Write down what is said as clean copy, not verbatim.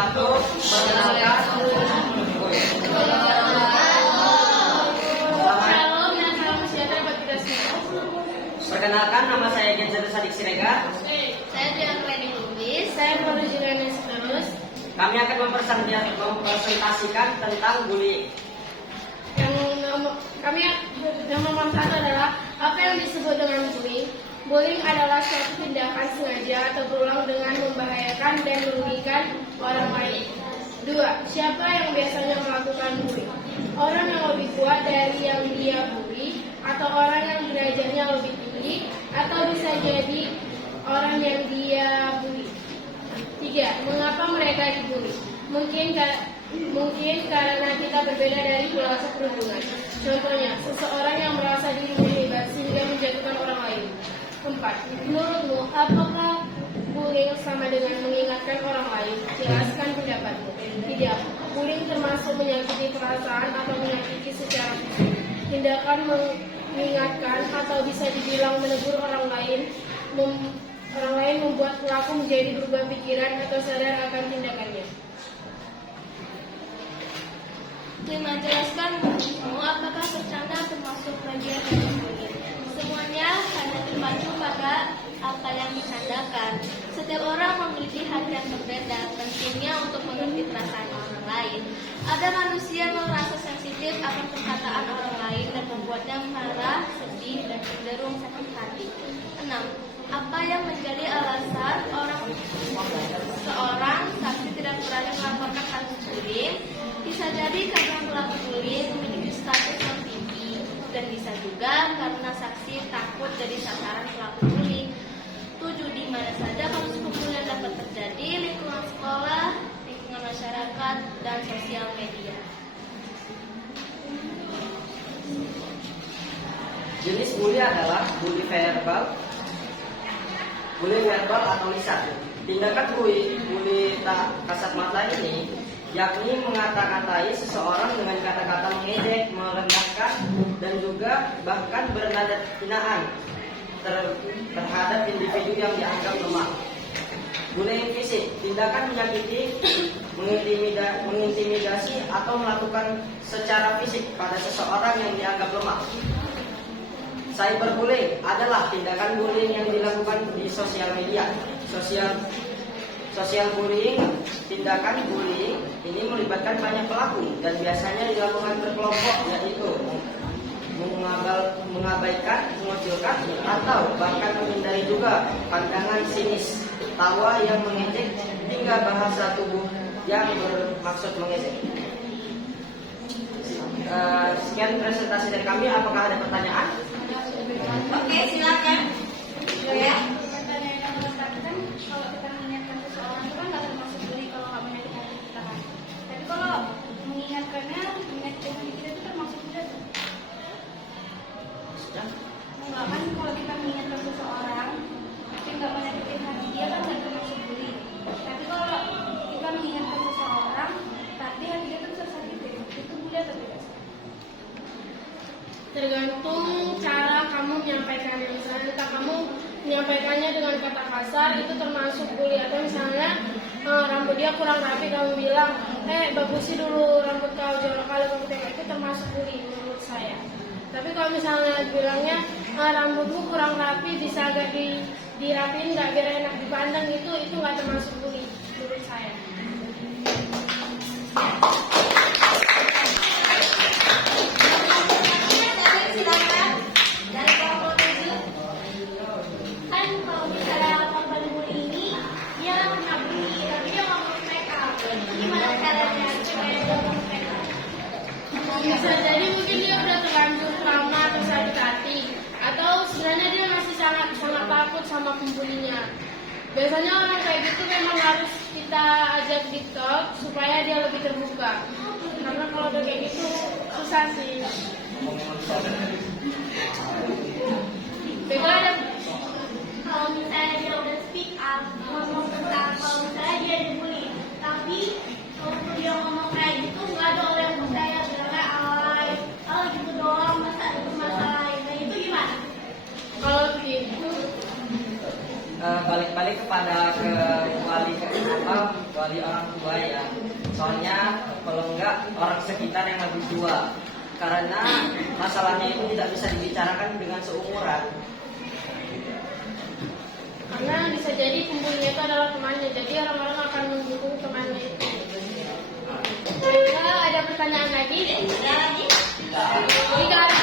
wabarakatuh. Perkenalkan. Perkenalkan, nama saya Genzer Sadik Siregar. Saya Dian Reni Lubis. Saya Produksi Renes Terus. Kami akan mempresentasikan tentang bullying. Yang nomor satu adalah apa yang disebut dengan bullying. Bullying adalah suatu tindakan sengaja atau berulang dengan membahayakan dan merugikan orang lain. 2. Siapa yang biasanya melakukan bullying? Orang yang lebih kuat dari yang dia bully, atau orang yang derajatnya lebih tinggi, atau bisa jadi orang yang dia bully. 3. Mengapa mereka dibully? Mungkin karena kita berbeda dari kelas perhubungan. Contohnya, seseorang yang merasa dirinya hebat sehingga menjatuhkan orang lain. 4. Menurutmu, apakah bullying sama dengan mengingatkan orang lain? Jelaskan pendapatmu. Tidak. Bullying termasuk menyakiti perasaan atau menyakiti secara fisik. Tindakan mengingatkan atau bisa dibilang menegur orang lain membuat pelaku menjadi berubah pikiran atau sadar akan tindakannya. 5. Jelaskan menurutmu apakah bercanda termasuk bagian dari bullying? Semuanya hanya terpacu pada apa yang dicandakan. Setiap orang memiliki hati yang berbeda. Pentingnya untuk mengerti perasaan orang lain. Ada manusia yang merasa sensitif akan perkataan orang lain dan membuatnya marah, sedih, dan cenderung sakit hati. 6. Apa yang menjadi alasan seorang saksi tidak berani melaporkan kasus bullying? Bisa jadi karena pelaku bullying memiliki status yang tinggi, dan bisa juga karena saksi takut jadi sasaran pelaku bullying. 7. Di mana saja kasus pembulian dapat terjadi? Lingkungan sekolah, lingkungan masyarakat, dan sosial media. Jenis bully adalah bully verbal atau lisan. Tindakan bully tak kasat mata ini yakni mengata-katai seseorang dengan kata-kata mengejek, merendahkan, dan juga bahkan bernada hinaan terhadap individu yang dianggap lemah. Bullying fisik, tindakan menyakiti, mengintimidasi atau melakukan secara fisik pada seseorang yang dianggap lemah. Cyberbullying adalah tindakan bullying yang dilakukan di sosial media. Sosial bullying, tindakan bullying ini melibatkan banyak pelaku dan biasanya dilakukan berkelompok, yaitu mengabaikan, mengucilkan, atau bahkan menghindari juga pandangan sinis, tawa yang mengejek, hingga bahasa tubuh yang bermaksud mengejek. Sekian presentasi dari kami. Apakah ada pertanyaan? Oke, silakan. Ya. Kalau kita mengingatkan seseorang itu kan nggak termasuk bully kalau nggak menyakitkan kita kan. Tapi kalau mengingatkannya menyakitkan kita itu termasuk bully. Enggak kan, kalau kita mengingatkan seseorang tapi nggak menyakitkan hati dia kan nggak termasuk bully. Tapi kalau kita mengingatkan seseorang tapi hati dia tuh tersakitin, itu bully atau tidak? Tergantung cara kamu menyampaikannya. Misalnya kamu menyampaikannya dengan kata kasar, itu termasuk bully. Atau misalnya rambut dia kurang rapi, kamu bilang, bagusin dulu rambut kau, jorok kali kamu tengok, itu termasuk bully menurut saya. Tapi kalau misalnya bilangnya rambutmu kurang rapi, bisa agak dirapiin nggak biar enak dipandang, itu nggak termasuk bully menurut saya. Bisa jadi mungkin dia udah terlanjur trauma atau sakit hati, atau sebenarnya dia masih sangat takut sama pembulinya. Biasanya orang kayak gitu memang harus kita ajak di talk supaya dia lebih terbuka. Karena kalau udah kayak gitu susah sih. Beda ada. Kalau misalnya dia udah speak up, ngomong tentang kalau misalnya dia dibully, tapi kalau dia ngomong kayak gitu nggak ada orang yang percaya, bilangnya oh gitu doang, masa itu masalah lain, itu gimana? Kalau begitu balik-balik kepada wali kecuali orang tua ya. Soalnya kalau enggak orang sekitar yang lebih tua. Karena masalahnya itu tidak bisa dibicarakan dengan seumuran. Karena bisa jadi pembunuhnya itu adalah temannya, jadi orang-orang akan mendukung temannya itu. Ada pertanyaan lagi? Tidak.